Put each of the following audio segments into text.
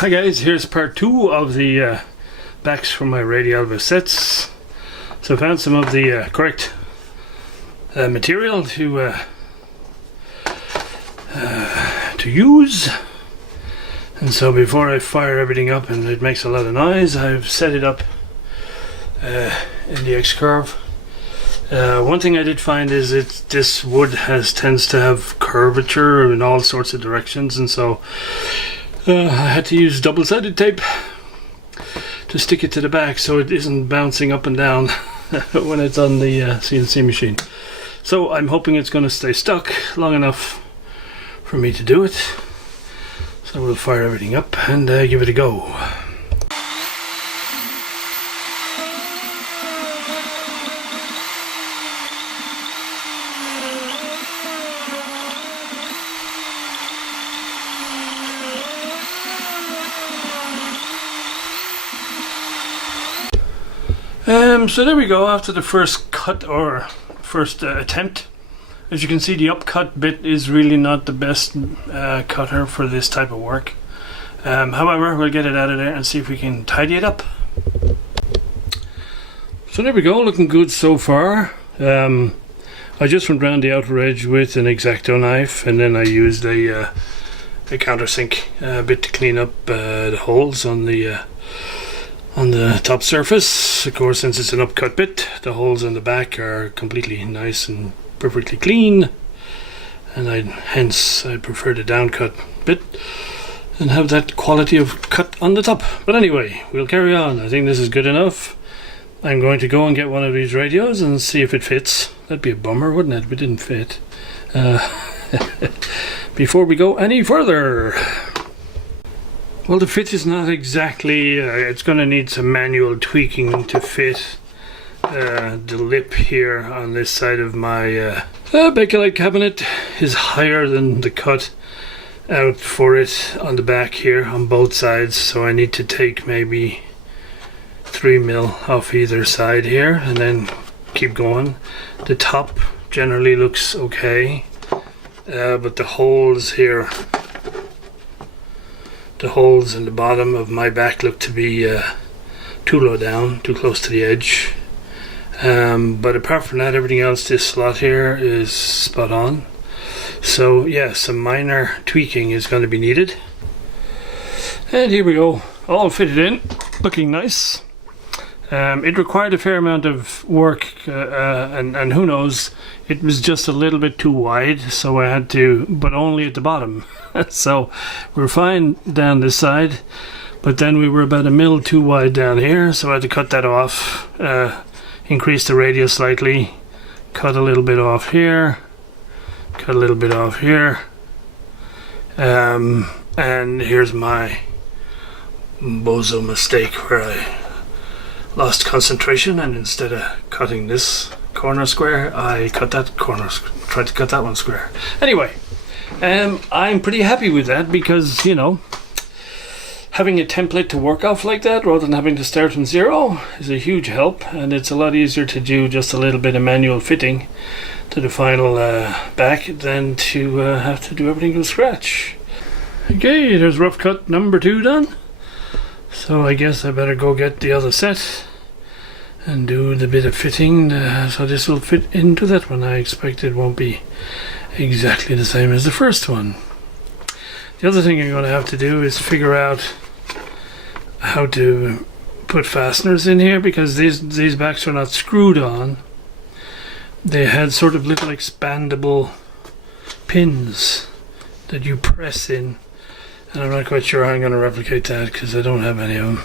Hi guys, here's part 2 of the backs from my Radialvas sets. So I found some of the correct material to use, and so before I fire everything up and it makes a lot of noise, I've set it up in the X-curve. One thing I did find is this wood tends to have curvature in all sorts of directions, and so I had to use double-sided tape to stick it to the back so it isn't bouncing up and down when it's on the CNC machine. So I'm hoping it's going to stay stuck long enough for me to do it. So we'll fire everything up and give it a go. So there we go, after the first cut or first attempt. As you can see, the upcut bit is really not the best cutter for this type of work. However, we'll get it out of there and see if we can tidy it up. So there we go, looking good so far. I just went round the outer edge with an X-Acto knife, and then I used a countersink bit to clean up the holes on the top surface. Of course, since it's an upcut bit, the holes on the back are completely nice and perfectly clean, and hence I prefer the downcut bit and have that quality of cut on the top. But anyway, we'll carry on. I think this is good enough. I'm going to go and get one of these radios and see if it fits. That'd be a bummer, wouldn't it, if it didn't fit. Before we go any further, well, the fit is not exactly, it's going to need some manual tweaking to fit the lip here on this side of my Bakelite cabinet is higher than the cut out for it on the back here on both sides, so I need to take maybe 3mm off either side here and then keep going. The top generally looks okay, but the holes here, the holes in the bottom of my back look to be too low down, too close to the edge. But apart from that, everything else, this slot here is spot on. So yeah, some minor tweaking is going to be needed. And here we go, all fitted in, looking nice. It required a fair amount of work, and who knows, it was just a little bit too wide, so I had to, but only at the bottom. So we're fine down this side, but then we were about 1mm too wide down here, so I had to cut that off, increase the radius slightly, cut a little bit off here, cut a little bit off here, and here's my bozo mistake where I lost concentration, and instead of cutting this corner square, I cut that corner, tried to cut that one square. Anyway, I'm pretty happy with that because, you know, having a template to work off like that rather than having to start from zero is a huge help, and it's a lot easier to do just a little bit of manual fitting to the final back than to have to do everything from scratch. Okay, there's rough cut number 2 done. So I guess I better go get the other set and do the bit of fitting, so this will fit into that one. I expect it won't be exactly the same as the first one. The other thing I'm going to have to do is figure out how to put fasteners in here, because these backs are not screwed on. They had sort of little expandable pins that you press in, and I'm not quite sure how I'm going to replicate that because I don't have any of them.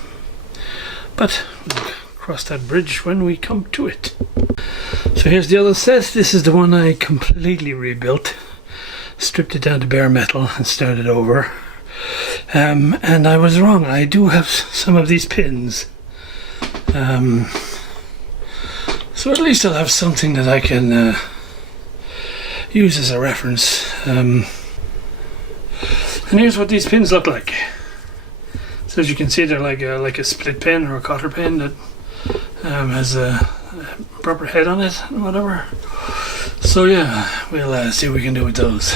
But we'll cross that bridge when we come to it. So here's the other set. This is the one I completely rebuilt. Stripped it down to bare metal and started over. And I was wrong. I do have some of these pins. So at least I'll have something that I can use as a reference. And here's what these pins look like. So as you can see, they're like a split pin or a cotter pin that has a proper head on it and whatever. So yeah, we'll see what we can do with those.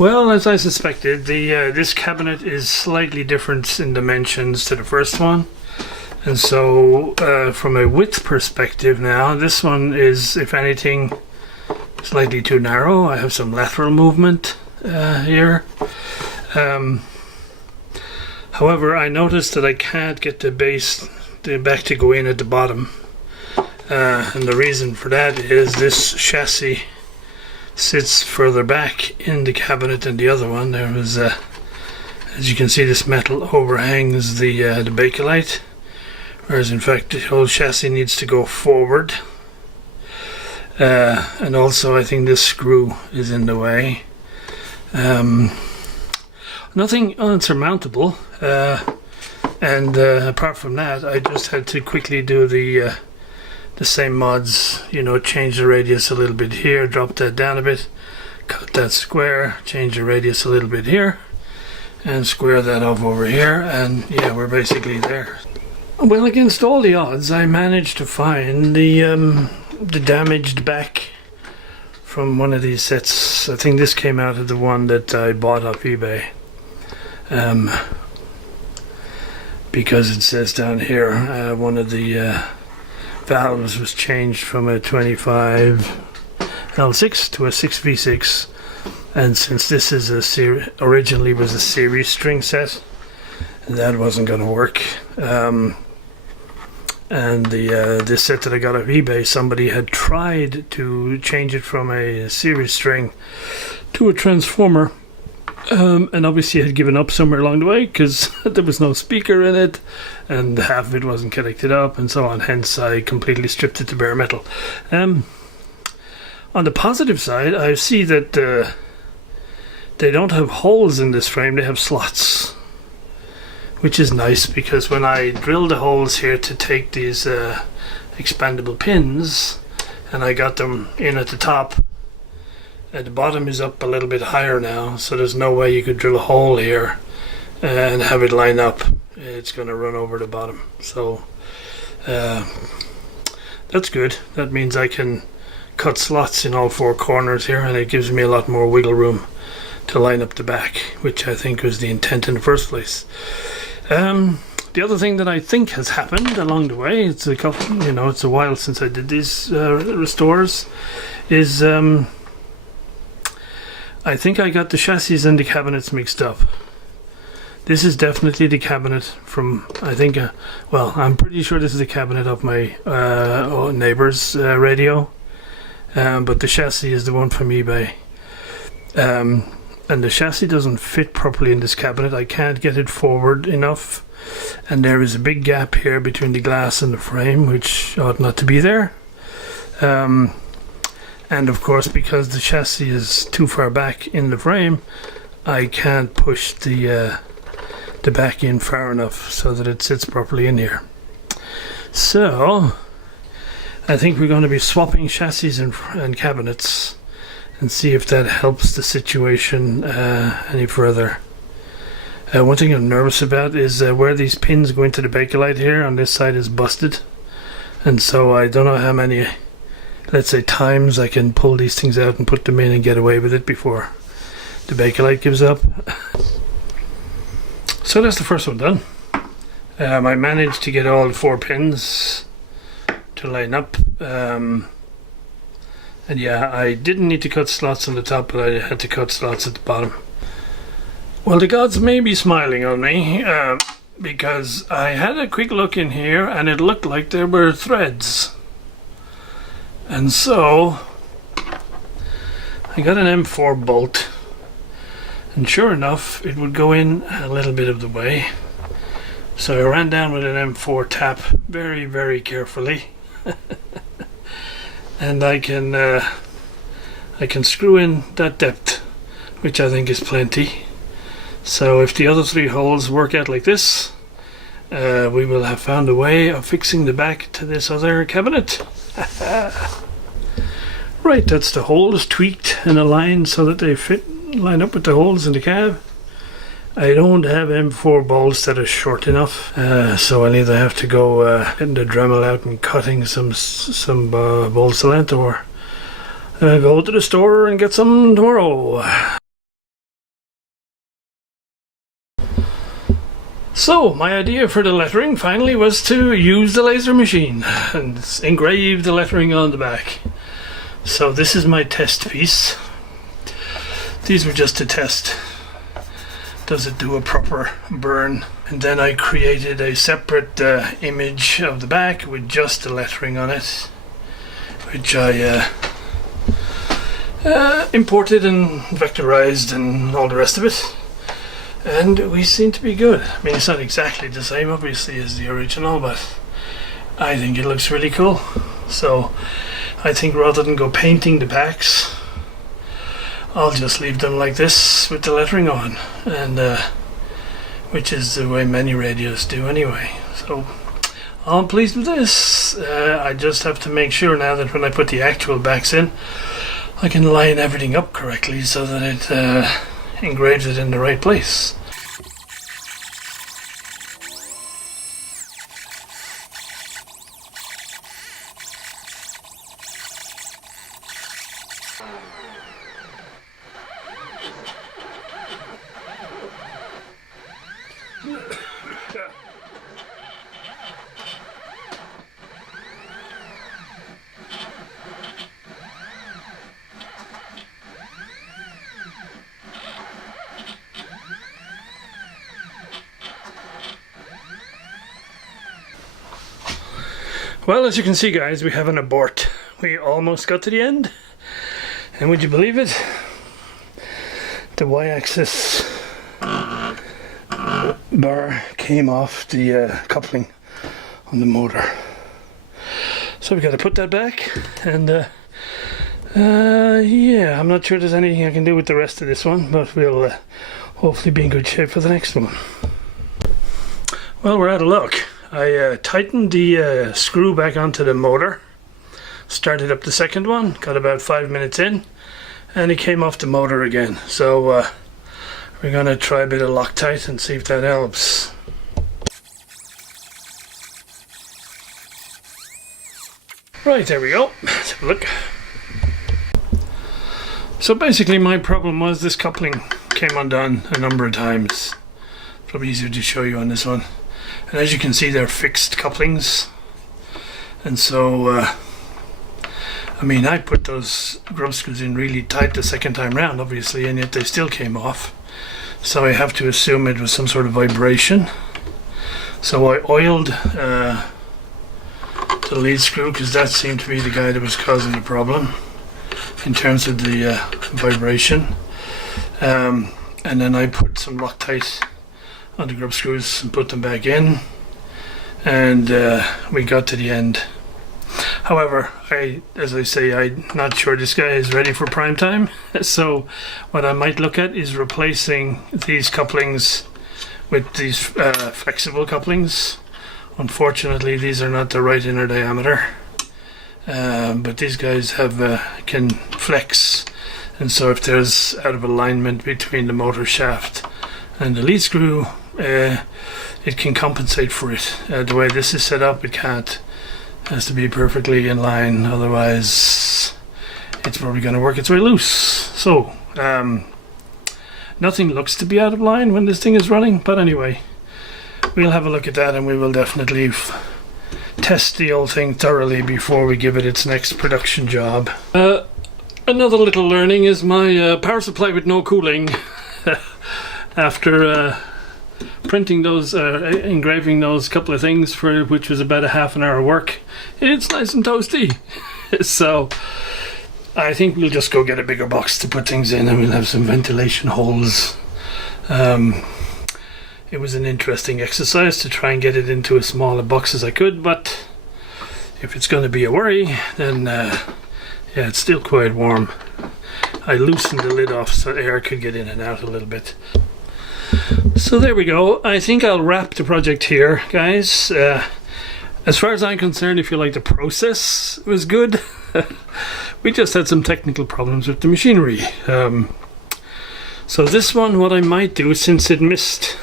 Well, as I suspected, this cabinet is slightly different in dimensions to the first one. And so, from a width perspective now, this one is, if anything, slightly too narrow. I have some lateral movement here. However, I noticed that I can't get the back to go in at the bottom. And the reason for that is this chassis sits further back in the cabinet than the other one. There was, as you can see, this metal overhangs the Bakelite, whereas in fact the whole chassis needs to go forward. And also I think this screw is in the way. Nothing unsurmountable, and apart from that, I just had to quickly do the same mods, you know, change the radius a little bit here, drop that down a bit, cut that square, change the radius a little bit here, and square that off over here, and yeah, we're basically there. Well, against all the odds, I managed to find the damaged back from one of these sets. I think this came out of the one that I bought off eBay. Because it says down here one of the valves was changed from a 25 L6 to a 6V6, and since this is a originally was a series string set, that wasn't going to work. And this set that I got off eBay, somebody had tried to change it from a series string to a transformer, and obviously had given up somewhere along the way because there was no speaker in it and half of it wasn't connected up and so on. Hence I completely stripped it to bare metal. On the positive side, I see that they don't have holes in this frame, they have slots, which is nice, because when I drilled the holes here to take these expandable pins, and I got them in at the top, the bottom is up a little bit higher now, so there's no way you could drill a hole here and have it line up. It's going to run over the bottom. So that's good. That means I can cut slots in all four corners here, and it gives me a lot more wiggle room to line up the back, which I think was the intent in the first place. The other thing that I think has happened along the way, it's a couple, you know, it's a while since I did these restores, is I think I got the chassis and the cabinets mixed up. This is definitely the cabinet from, I think, well, I'm pretty sure this is the cabinet of my neighbor's radio, but the chassis is the one from eBay. And the chassis doesn't fit properly in this cabinet. I can't get it forward enough, and there is a big gap here between the glass and the frame, which ought not to be there. And of course, because the chassis is too far back in the frame, I can't push the back in far enough so that it sits properly in here. So I think we're going to be swapping chassis and cabinets and see if that helps the situation any further. One thing I'm nervous about is where these pins go into the Bakelite here on this side is busted, and so I don't know how many, let's say, times I can pull these things out and put them in and get away with it before the Bakelite gives up. So that's the first one done. I managed to get all 4 pins to line up, and yeah, I didn't need to cut slots on the top, but I had to cut slots at the bottom. Well, the gods may be smiling on me, because I had a quick look in here and it looked like there were threads. And so I got an M4 bolt, and sure enough it would go in a little bit of the way. So I ran down with an M4 tap very, very carefully. And I can screw in that depth, which I think is plenty. So if the other 3 holes work out like this, we will have found a way of fixing the back to this other cabinet. Right, that's the holes tweaked and aligned so that they line up with the holes in the cab. I don't have M4 bolts that are short enough, so I'll either have to go getting the Dremel out and cutting some bolts of length, or go to the store and get some tomorrow. So my idea for the lettering finally was to use the laser machine and engrave the lettering on the back. So this is my test piece. These were just to test, does it do a proper burn? And then I created a separate image of the back with just the lettering on it, which I imported and vectorized and all the rest of it. And we seem to be good. I mean, it's not exactly the same obviously as the original, but I think it looks really cool. So I think rather than go painting the backs, I'll just leave them like this with the lettering on, and which is the way many radios do anyway. So I'm pleased with this. I just have to make sure now that when I put the actual backs in, I can line everything up correctly so that it engraves it in the right place. Well, as you can see guys, we have an abort. We almost got to the end, and would you believe it? The y-axis bar came off the coupling on the motor. So we got to put that back, and yeah, I'm not sure there's anything I can do with the rest of this one, but we'll hopefully be in good shape for the next one. Well, we're out of luck. I tightened the screw back onto the motor, started up the second one, got about 5 minutes in, and it came off the motor again. So we're going to try a bit of Loctite and see if that helps. Right, there we go. Let's have a look. So basically my problem was this coupling came undone a number of times. Probably easier to show you on this one. And as you can see, they're fixed couplings, and so I mean, I put those grub screws in really tight the second time round obviously, and yet they still came off. So I have to assume it was some sort of vibration. So I oiled the lead screw, because that seemed to be the guy that was causing the problem in terms of the vibration, and then I put some Loctite on the grub screws and put them back in, and we got to the end. However, as I say, I'm not sure this guy is ready for prime time. So what I might look at is replacing these couplings with these flexible couplings. Unfortunately, these are not the right inner diameter, but these guys have can flex, and so if there's out of alignment between the motor shaft and the lead screw, it can compensate for it. The way this is set up, it can't. It has to be perfectly in line, otherwise it's probably going to work its way loose. So nothing looks to be out of line when this thing is running, but anyway, we'll have a look at that, and we will definitely test the old thing thoroughly before we give it its next production job. Another little learning is my power supply with no cooling. After printing those, engraving those couple of things, for which was about a half an hour work, it's nice and toasty. So I think we'll just go get a bigger box to put things in, and we'll have some ventilation holes. It was an interesting exercise to try and get it into as small a box as I could, but if it's going to be a worry, then yeah, it's still quite warm. I loosened the lid off so air could get in and out a little bit. So there we go. I think I'll wrap the project here, guys. As far as I'm concerned, if you like, the process was good. We just had some technical problems with the machinery. So this one, what I might do, since it missed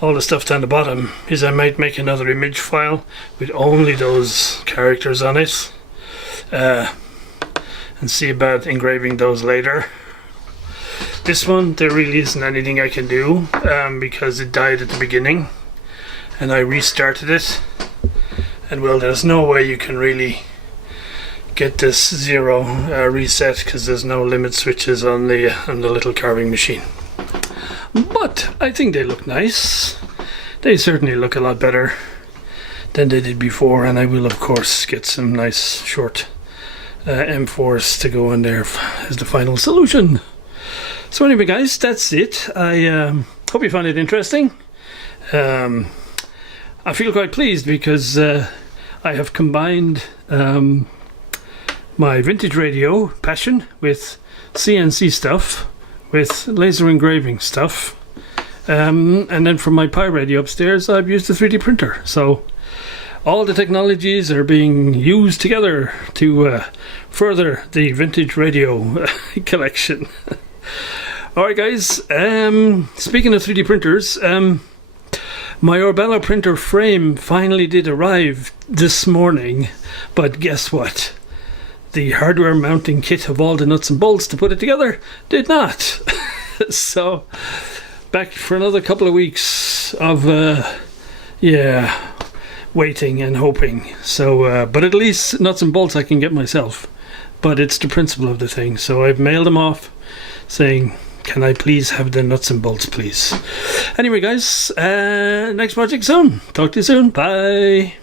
all the stuff down the bottom, is I might make another image file with only those characters on it, and see about engraving those later. This one, there really isn't anything I can do because it died at the beginning and I restarted it, and well, there's no way you can really get this zero reset because there's no limit switches on the little carving machine. But I think they look nice. They certainly look a lot better than they did before, and I will of course get some nice short M4s to go in there as the final solution. So anyway guys, that's it. I hope you found it interesting. I feel quite pleased because I have combined my vintage radio passion with CNC stuff, with laser engraving stuff, and then from my Pi radio upstairs I've used a 3D printer. So all the technologies are being used together to further the vintage radio collection. Alright guys, speaking of 3D printers, my Orbello printer frame finally did arrive this morning, but guess what? The hardware mounting kit of all the nuts and bolts to put it together did not. So back for another couple of weeks of waiting and hoping. So but at least nuts and bolts I can get myself, but it's the principle of the thing. So I've mailed them off saying, can I please have the nuts and bolts please? Anyway guys, next project soon. Talk to you soon. Bye.